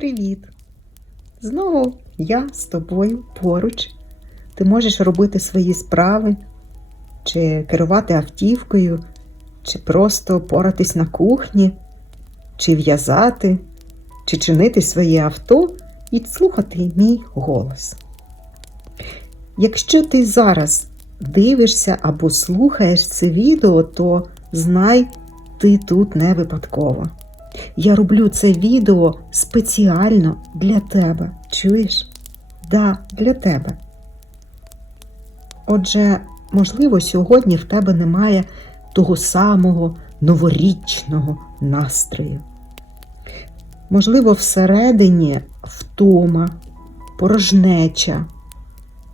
Привіт! Знову я з тобою поруч. Ти можеш робити свої справи, чи керувати автівкою, чи просто поратись на кухні, чи в'язати, чи чинити своє авто і слухати мій голос. Якщо ти зараз дивишся або слухаєш це відео, то знай, ти тут не випадково. Я роблю це відео спеціально для тебе. Чуєш? Да, для тебе. Отже, можливо, сьогодні в тебе немає того самого новорічного настрою. Можливо, всередині втома, порожнеча,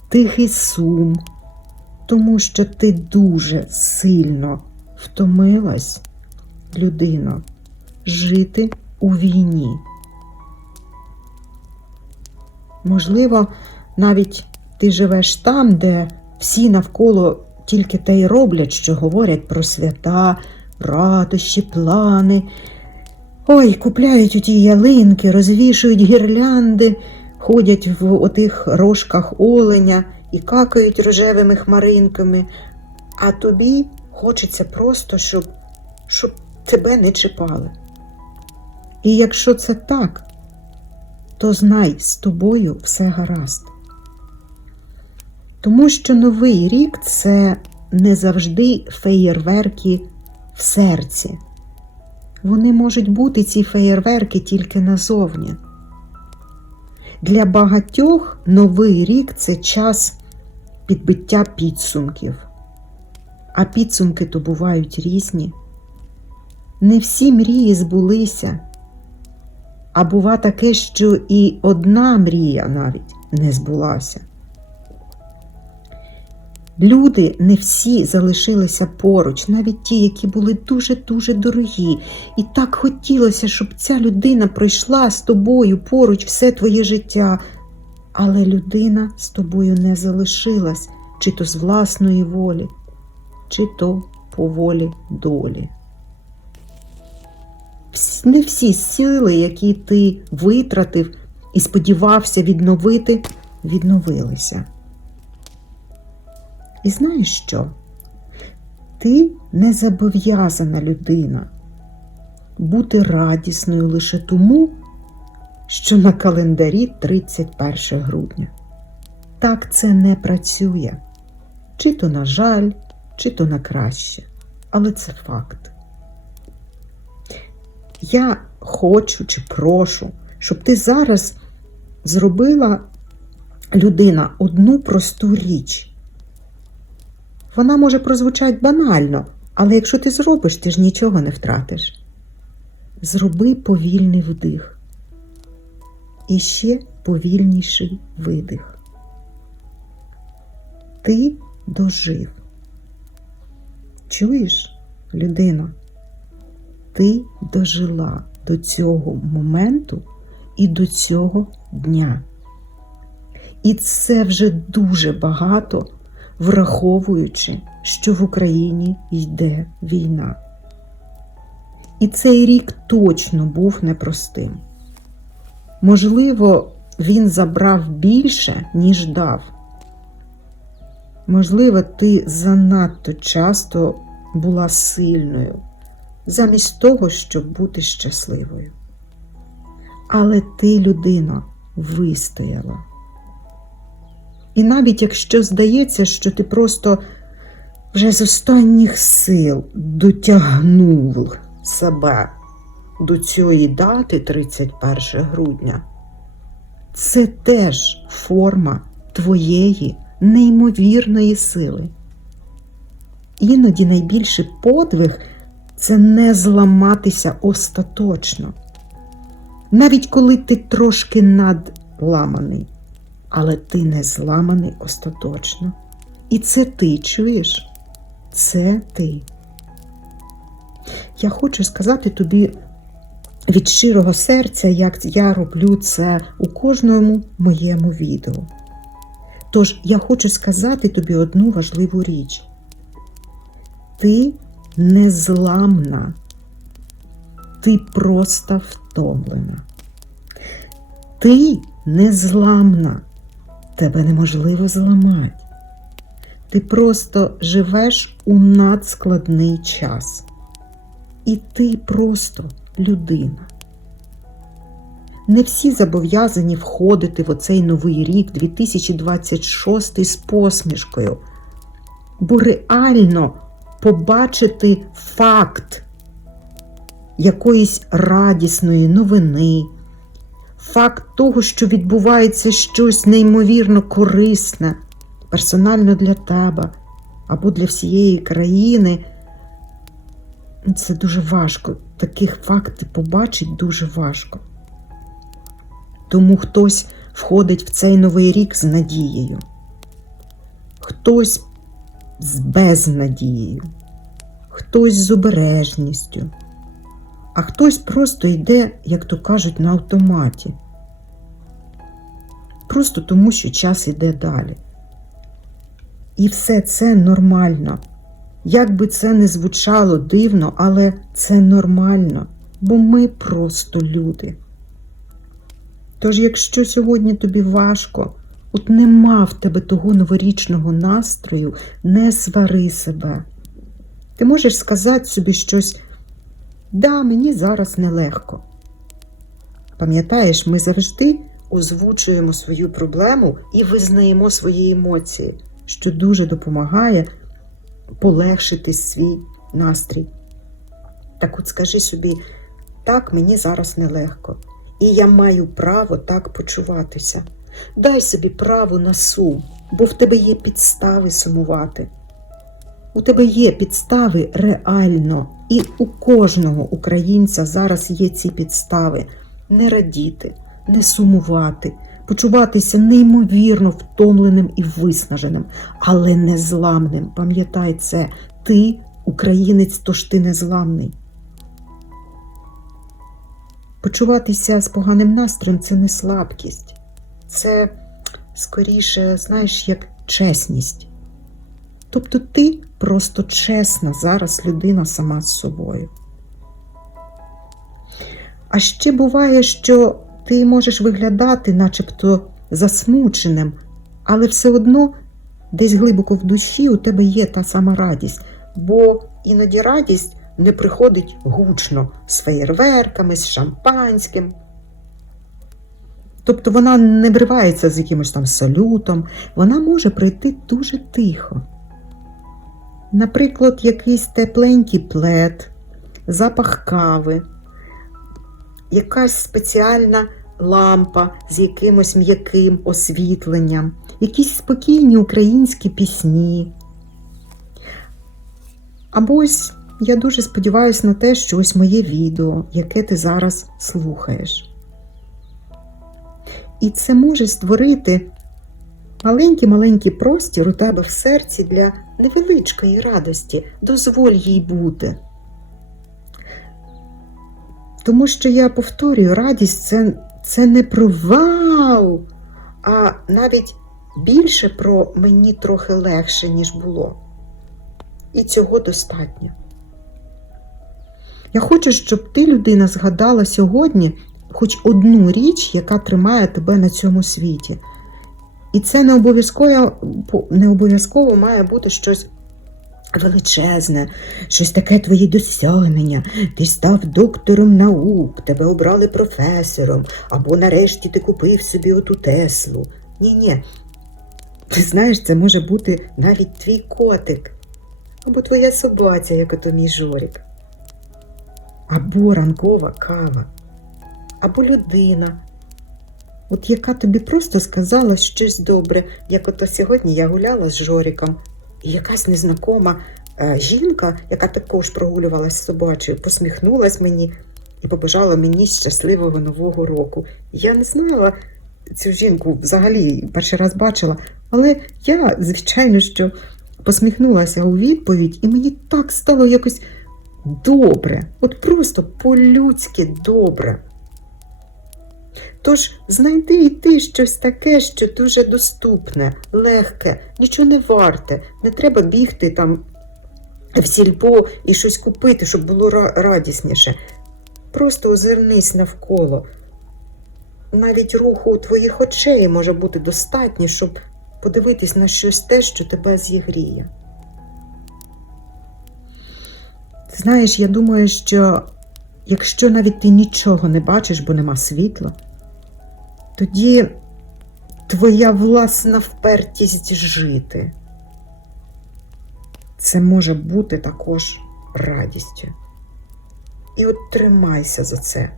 тихий сум, тому що ти дуже сильно втомилась, людино жити у війні. Можливо, навіть ти живеш там, де всі навколо тільки те й роблять, що говорять про свята, радощі, плани. Ой, купляють оті ялинки, розвішують гірлянди, ходять в отих рожках оленя і какають рожевими хмаринками. А тобі хочеться просто, щоб, щоб тебе не чіпали. І якщо це так, то знай, з тобою все гаразд. Тому що Новий рік це не завжди феєрверки в серці. Вони можуть бути ці феєрверки тільки назовні. Для багатьох Новий рік це час підбиття підсумків. А підсумки то бувають різні. Не всі мрії збулися. А бува таке, що і одна мрія навіть не збулася. Люди не всі залишилися поруч, навіть ті, які були дуже-дуже дорогі. І так хотілося, щоб ця людина пройшла з тобою поруч все твоє життя. Але людина з тобою не залишилась, чи то з власної волі, чи то по волі долі не всі сили, які ти витратив і сподівався відновити, відновилися. І знаєш що? Ти не зобов'язана людина бути радісною лише тому, що на календарі 31 грудня. Так це не працює. Чи то на жаль, чи то на краще. Але це факт. Я хочу чи прошу, щоб ти зараз зробила людина одну просту річ. Вона може прозвучати банально, але якщо ти зробиш, ти ж нічого не втратиш. Зроби повільний вдих. І ще повільніший видих. Ти дожив. Чуєш, людина? Ти дожила до цього моменту і до цього дня. І це вже дуже багато, враховуючи, що в Україні йде війна. І цей рік точно був непростим. Можливо, він забрав більше, ніж дав. Можливо, ти занадто часто була сильною замість того, щоб бути щасливою. Але ти, людина, вистояла. І навіть якщо здається, що ти просто вже з останніх сил дотягнув себе до цієї дати 31 грудня, це теж форма твоєї неймовірної сили. Іноді найбільший подвиг це не зламатися остаточно. Навіть коли ти трошки надламаний, але ти не зламаний остаточно. І це ти чуєш? Це ти. Я хочу сказати тобі від щирого серця, як я роблю це у кожному моєму відео. Тож я хочу сказати тобі одну важливу річ. Ти незламна, ти просто втомлена. Ти незламна, тебе неможливо зламати. Ти просто живеш у надскладний час. І ти просто людина. Не всі зобов'язані входити в оцей новий рік 2026 з посмішкою, бо реально побачити факт якоїсь радісної новини, факт того, що відбувається щось неймовірно корисне, персонально для тебе або для всієї країни. Це дуже важко. Таких фактів побачити дуже важко. Тому хтось входить в цей новий рік з надією, хтось з безнадією, хтось з обережністю, а хтось просто йде, як то кажуть, на автоматі. Просто тому, що час іде далі. І все це нормально. Як би це не звучало дивно, але це нормально, бо ми просто люди. Тож, якщо сьогодні тобі важко, от нема в тебе того новорічного настрою, не свари себе. Ти можеш сказати собі щось, да, мені зараз нелегко. Пам'ятаєш, ми завжди озвучуємо свою проблему і визнаємо свої емоції, що дуже допомагає полегшити свій настрій. Так от скажи собі, так, мені зараз нелегко, і я маю право так почуватися. Дай собі право на сум, бо в тебе є підстави сумувати. У тебе є підстави реально, і у кожного українця зараз є ці підстави не радіти, не сумувати, почуватися неймовірно втомленим і виснаженим, але незламним. Пам'ятай це, ти українець, тож ти незламний. Почуватися з поганим настроєм це не слабкість, це скоріше, знаєш, як чесність. Тобто ти просто чесна зараз людина сама з собою. А ще буває, що ти можеш виглядати начебто засмученим, але все одно десь глибоко в душі у тебе є та сама радість, бо іноді радість не приходить гучно з феєрверками, з шампанським. Тобто вона не вривається з якимось там салютом, вона може прийти дуже тихо. Наприклад, якийсь тепленький плед, запах кави, якась спеціальна лампа з якимось м'яким освітленням, якісь спокійні українські пісні. Або ось я дуже сподіваюся на те, що ось моє відео, яке ти зараз слухаєш. І це може створити маленький-маленький простір у тебе в серці для невеличкої радості. Дозволь їй бути. Тому що я повторюю, радість це, це не про вау, а навіть більше про мені трохи легше, ніж було. І цього достатньо. Я хочу, щоб ти, людина, згадала сьогодні хоч одну річ, яка тримає тебе на цьому світі. І це не обов'язково, не обов'язково має бути щось величезне, щось таке твої досягнення. Ти став доктором наук, тебе обрали професором, або нарешті ти купив собі оту Теслу. Ні-ні. Ти знаєш, це може бути навіть твій котик, або твоя собаця, як ото мій Жорік, або ранкова кава, або людина. От яка тобі просто сказала щось добре, як ото сьогодні я гуляла з Жоріком, і якась незнакома е, жінка, яка також прогулювалася з собачою, посміхнулась мені і побажала мені щасливого Нового року. Я не знала цю жінку взагалі перший раз бачила, але я, звичайно, що посміхнулася у відповідь, і мені так стало якось добре, от просто по-людськи добре. Тож знайди і ти щось таке, що дуже доступне, легке, нічого не варте. Не треба бігти там в сільпо і щось купити, щоб було радісніше. Просто озирнись навколо. навіть руху твоїх очей може бути достатньо, щоб подивитись на щось те, що тебе зігріє. Знаєш, я думаю, що якщо навіть ти нічого не бачиш, бо нема світла, тоді твоя власна впертість жити. Це може бути також радістю. І от тримайся за це,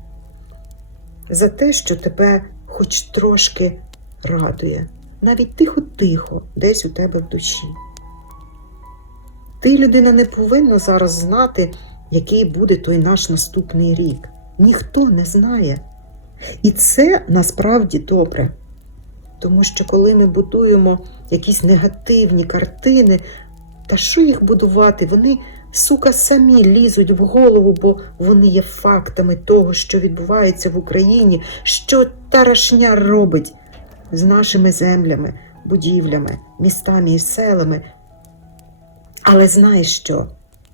за те, що тебе хоч трошки радує, навіть тихо-тихо, десь у тебе в душі. Ти, людина, не повинна зараз знати, який буде той наш наступний рік. Ніхто не знає. І це насправді добре. Тому що коли ми будуємо якісь негативні картини, та що їх будувати? Вони, сука, самі лізуть в голову, бо вони є фактами того, що відбувається в Україні, що тарашня робить з нашими землями, будівлями, містами і селами. Але знаєш що?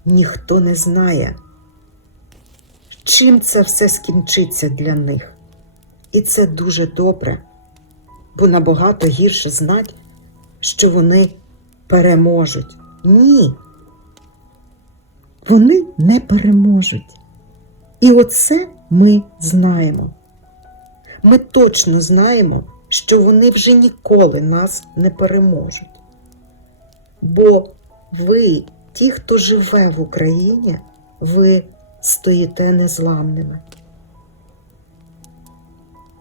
Ніхто не знає, чим це все скінчиться для них. І це дуже добре, бо набагато гірше знать, що вони переможуть. Ні. Вони не переможуть. І оце ми знаємо. Ми точно знаємо, що вони вже ніколи нас не переможуть. Бо ви, ті, хто живе в Україні, ви стоїте незламними.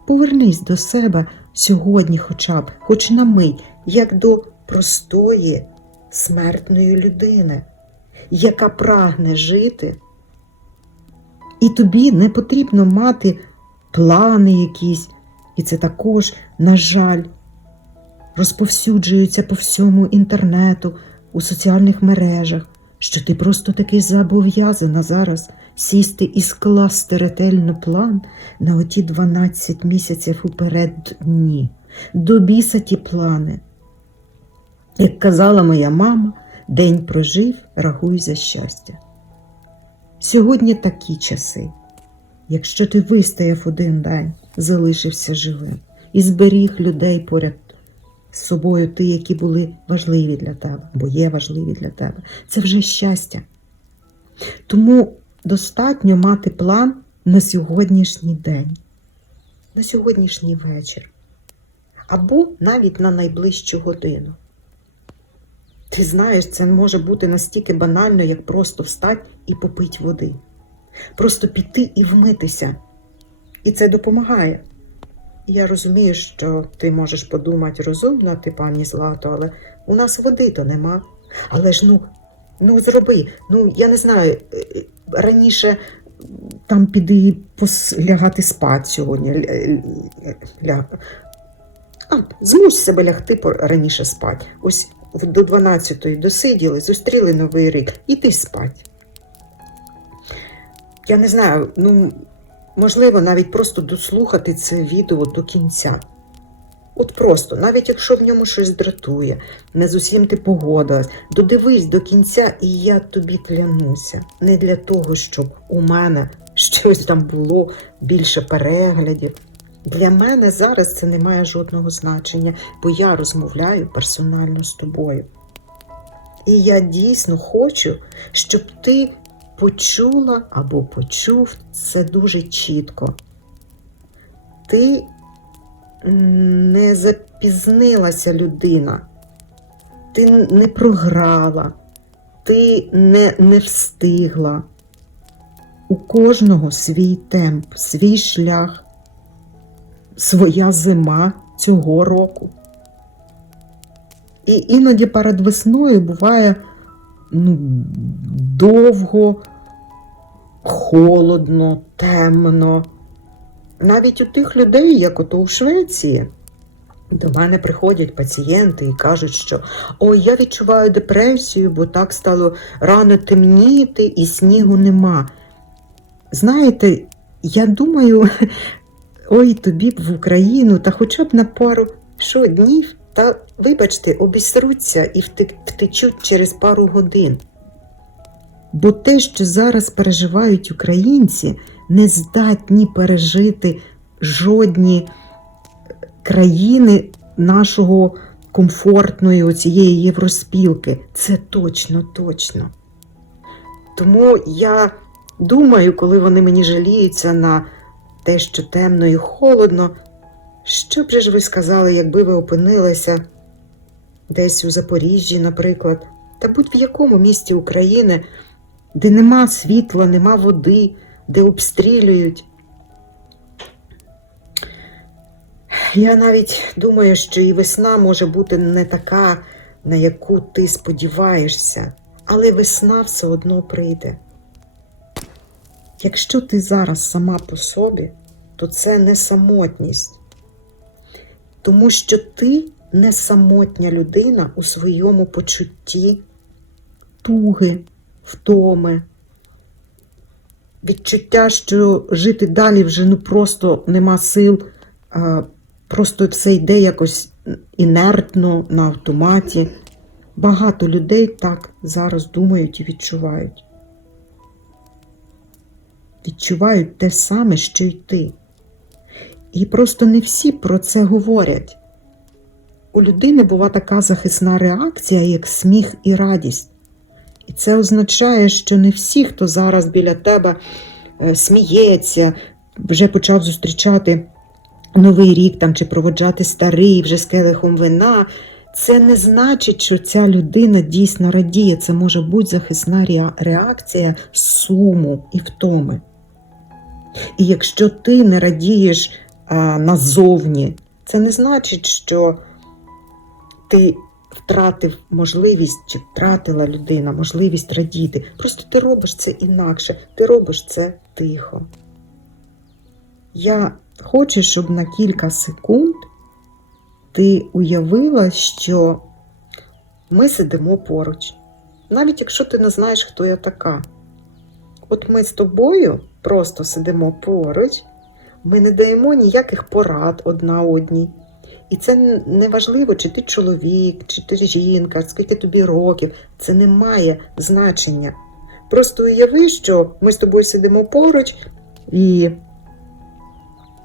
Повернись до себе сьогодні, хоча б, хоч на мить, як до простої смертної людини, яка прагне жити. І тобі не потрібно мати плани якісь, і це також, на жаль, розповсюджується по всьому інтернету, у соціальних мережах, що ти просто таки зобов'язана зараз сісти і скласти ретельно план на оті 12 місяців уперед дні. До біса ті плани. Як казала моя мама, день прожив, рахуй за щастя. Сьогодні такі часи. Якщо ти вистояв один день, залишився живим і зберіг людей поряд з собою, ті, які були важливі для тебе, бо є важливі для тебе, це вже щастя. Тому достатньо мати план на сьогоднішній день, на сьогоднішній вечір, або навіть на найближчу годину. Ти знаєш, це може бути настільки банально, як просто встати і попити води. Просто піти і вмитися. І це допомагає. Я розумію, що ти можеш подумати розумно, ти пані Злато, але у нас води то нема. Але ж ну, ну зроби. Ну, я не знаю, е, раніше там піди лягати спати сьогодні. Ля, ля. А, змусь себе лягти раніше спати. Ось до 12-ї досиділи, зустріли новий рік, іди спать. Я не знаю, ну, можливо, навіть просто дослухати це відео до кінця. От просто, навіть якщо в ньому щось дратує, не з усім ти погодилась, додивись до кінця, і я тобі клянуся. Не для того, щоб у мене щось там було більше переглядів. Для мене зараз це не має жодного значення, бо я розмовляю персонально з тобою. І я дійсно хочу, щоб ти почула або почув це дуже чітко. Ти не запізнилася людина, ти не програла, ти не, не встигла. У кожного свій темп, свій шлях, своя зима цього року. І іноді перед весною буває ну, довго, холодно, темно. Навіть у тих людей, як ото у Швеції, до мене приходять пацієнти і кажуть, що ой, я відчуваю депресію, бо так стало рано темніти і снігу нема. Знаєте, я думаю, ой, тобі б в Україну, та хоча б на пару що, днів, та, вибачте, обісруться і втечуть через пару годин. Бо те, що зараз переживають українці, не здатні пережити жодні країни нашого комфортної оцієї євроспілки. Це точно, точно. Тому я думаю, коли вони мені жаліються на те, що темно і холодно, що б ж ви сказали, якби ви опинилися десь у Запоріжжі, наприклад, та будь в якому місті України, де нема світла, нема води, де обстрілюють. Я навіть думаю, що і весна може бути не така, на яку ти сподіваєшся, але весна все одно прийде. Якщо ти зараз сама по собі, то це не самотність, тому що ти не самотня людина у своєму почутті туги, втоми, відчуття, що жити далі вже ну просто нема сил, просто все йде якось інертно на автоматі. Багато людей так зараз думають і відчувають. Відчувають те саме, що й ти. І просто не всі про це говорять. У людини була така захисна реакція, як сміх і радість. І це означає, що не всі, хто зараз біля тебе е, сміється, вже почав зустрічати новий рік там, чи проводжати старий вже з келихом вина. Це не значить, що ця людина дійсно радіє. Це може бути захисна реакція суму і втоми. І якщо ти не радієш назовні, це не значить, що ти втратив можливість чи втратила людина можливість радіти. Просто ти робиш це інакше, ти робиш це тихо. Я хочу, щоб на кілька секунд ти уявила, що ми сидимо поруч. Навіть якщо ти не знаєш, хто я така. От ми з тобою просто сидимо поруч, ми не даємо ніяких порад одна одній. І це не важливо, чи ти чоловік, чи ти жінка, скільки тобі років. Це не має значення. Просто уяви, що ми з тобою сидимо поруч і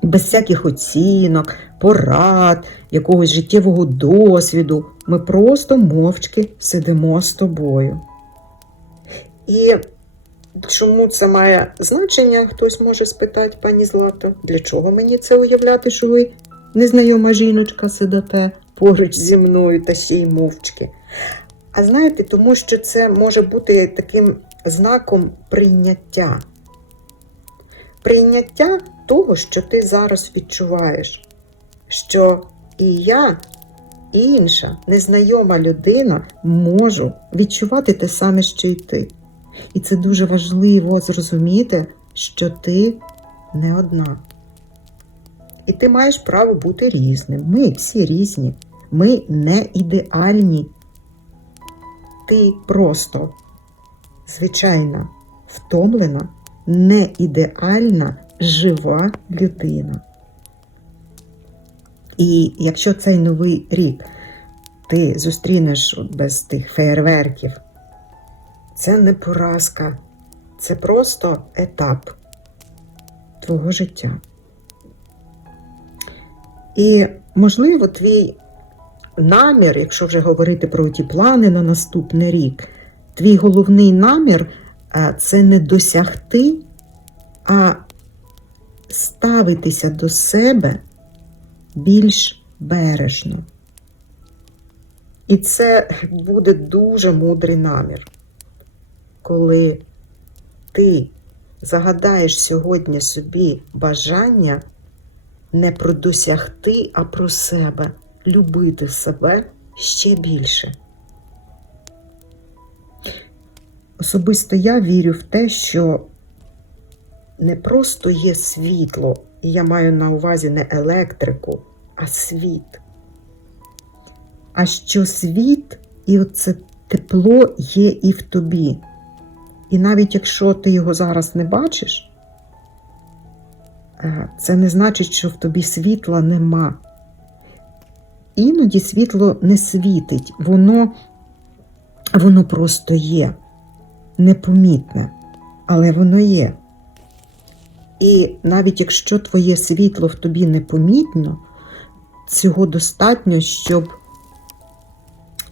без всяких оцінок, порад, якогось життєвого досвіду. Ми просто мовчки сидимо з тобою. І чому це має значення, хтось може спитати, пані Злато, для чого мені це уявляти, що ви незнайома жіночка сидите поруч зі мною та ще й мовчки. А знаєте, тому що це може бути таким знаком прийняття. Прийняття того, що ти зараз відчуваєш, що і я, і інша незнайома людина можу відчувати те саме, що й ти. І це дуже важливо зрозуміти, що ти не одна. І ти маєш право бути різним. Ми всі різні. Ми не ідеальні. Ти просто звичайна, втомлена, не ідеальна, жива людина. І якщо цей новий рік ти зустрінеш без тих феєрверків, це не поразка, це просто етап твого життя. І, можливо, твій намір, якщо вже говорити про ті плани на наступний рік, твій головний намір е, це не досягти, а ставитися до себе більш бережно. І це буде дуже мудрий намір, коли ти загадаєш сьогодні собі бажання не про досягти, а про себе, любити себе ще більше. Особисто я вірю в те, що не просто є світло, і я маю на увазі не електрику, а світ. А що світ і оце тепло є і в тобі. І навіть якщо ти його зараз не бачиш, е, це не значить, що в тобі світла нема. Іноді світло не світить, воно, воно просто є, непомітне, але воно є. І навіть якщо твоє світло в тобі непомітно, цього достатньо, щоб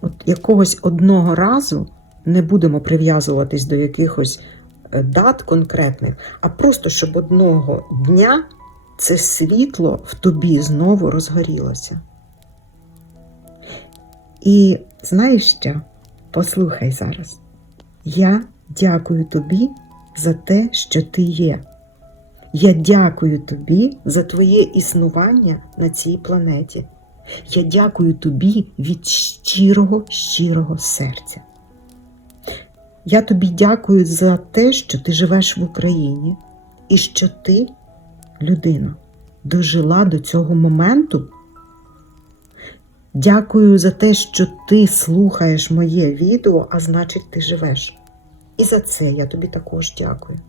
от якогось одного разу не будемо прив'язуватись до якихось е, дат конкретних, а просто щоб одного дня це світло в тобі знову розгорілося. І знаєш що? Послухай зараз. Я дякую тобі за те, що ти є. Я дякую тобі за твоє існування на цій планеті. Я дякую тобі від щирого, щирого серця. Я тобі дякую за те, що ти живеш в Україні і що ти, людина, дожила до цього моменту. Дякую за те, що ти слухаєш моє відео, а значить, ти живеш. І за це я тобі також дякую.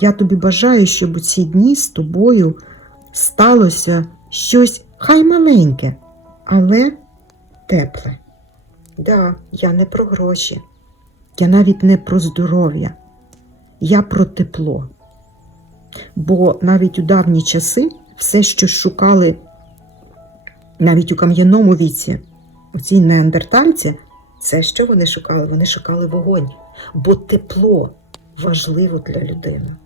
Я тобі бажаю, щоб у ці дні з тобою сталося щось хай маленьке, але тепле. Да, я не про гроші, я навіть не про здоров'я, я про тепло. Бо навіть у давні часи все, що шукали навіть у кам'яному віці, у цій неандертальці, це що вони шукали? Вони шукали вогонь, бо тепло важливо для людини.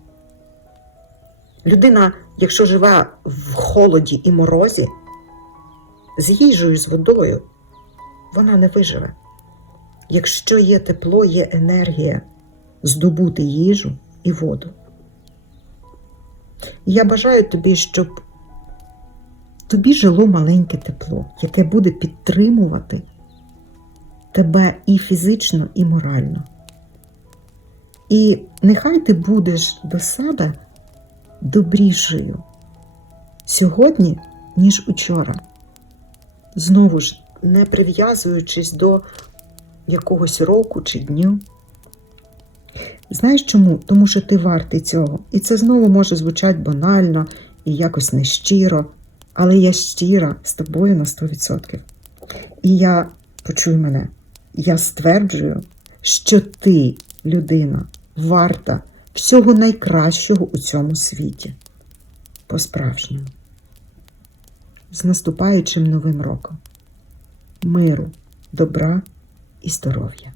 Людина, якщо живе в холоді і морозі, з їжею, з водою, вона не виживе. Якщо є тепло, є енергія здобути їжу і воду. Я бажаю тобі, щоб тобі жило маленьке тепло, яке буде підтримувати тебе і фізично, і морально. І нехай ти будеш до себе добрішою сьогодні, ніж учора. Знову ж, не прив'язуючись до якогось року чи дню. Знаєш чому? Тому що ти вартий цього. І це знову може звучати банально і якось нещиро, але я щира з тобою на 100%. І я почуй мене, я стверджую, що ти, людина, варта всього найкращого у цьому світі. По-справжньому. З наступаючим новим роком. Миру, добра і здоров'я.